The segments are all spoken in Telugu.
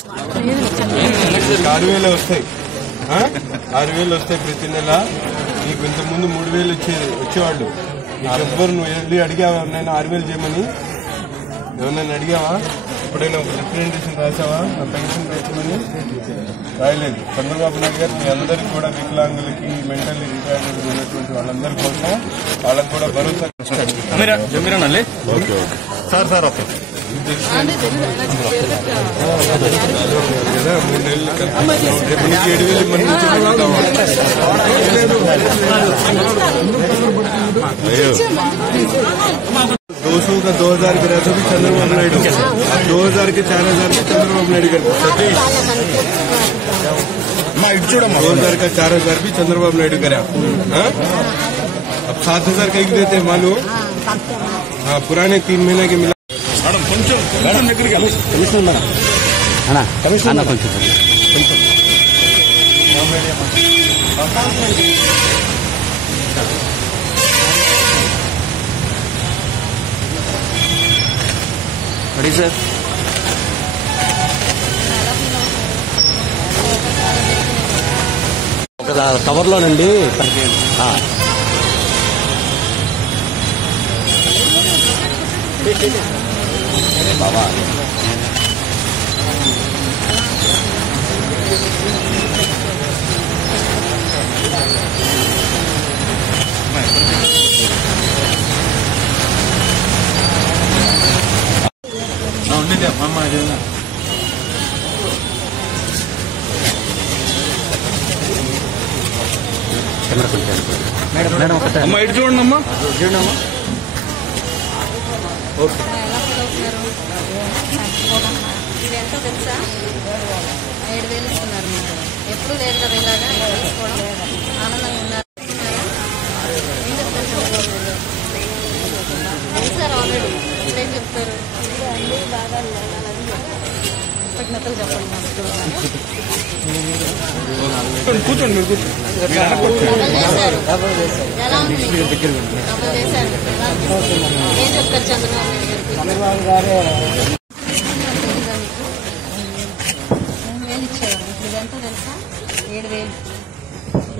6,000 వస్తాయి. 6,000 వస్తాయి ప్రతి నెల. నీకు ఇంతకుముందు 3,000 వచ్చేవాళ్ళు. నీకెవ్వరు నువ్వు వెళ్ళి అడిగావా ఎవరినైనా 6,000 చేయమని? ఎవరినైనా అడిగావా? ఎప్పుడైనా ఒక రిప్రజెంటేషన్ రాసావా ఆ పెన్షన్ పెంచమని? రాయలేదు. చంద్రబాబు నాయుడు గారు మీ అందరికీ కూడా వికలాంగులకి, మెంటల్లీ రిటైర్డ్ ఉన్నటువంటి వాళ్ళందరి కోసం వాళ్ళకు కూడా భరోసా. సార్ ఓకే కదా 3 నెలలు రేపు నుంచి 7,000 మన నుంచి दोस्तों का 2,000 गिरा तो भी चंद्रबाबु नायडू, 2,000 के 4,000 के चंद्रबाबु नायडू कर 2,000 का 4,000 भी चंद्रबाबु नायडू करा. अब 7,000 का एक देते मालूम. हाँ पुराने 3 महीने के मिला. Ready sir. ఒక కవర్లోనండి బాబా అమ్మా ఇటు చూడండి అమ్మా. ఓకే ఇదెంతో తెలుసా? 7,000 ఇస్తున్నారు. మీకు ఎప్పుడు లేదు కదా ఇలాగా తీసుకోవడం. ఆనందంగా ఉన్నారు. ఏం చెప్తారు తెలుసారు ఆల్రెడీ? ఏం చెప్తారు? కృతజ్ఞతలు చెప్పండి. కూర్చోండి మీరు చేశారు. ఎలా ఉంది? డబ్బులు చేశారు. ఏం చెప్తారు చంద్రబాబు గారు? 7,000 ఇచ్చేవారు. ఇప్పుడు ఇదంతా తెలుసా? 7,000.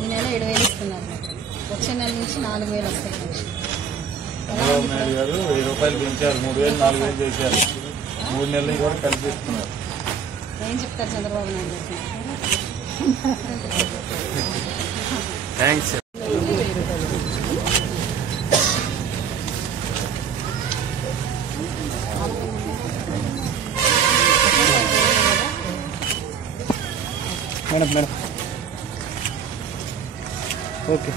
ఈ నెల 7,000 ఇస్తున్నారు. వచ్చే నెల నుంచి 4,000 వస్తాయి. చంద్రబాబు నాయుడు గారు 1,000 రూపాయలు పెంచారు. 3,000 4,000 చేశారు. 3 నెలలు కూడా కల్పిస్తున్నారు. ఏం చెప్తారు చంద్రబాబు నాయుడు గారు? థ్యాంక్స్. Madam okay.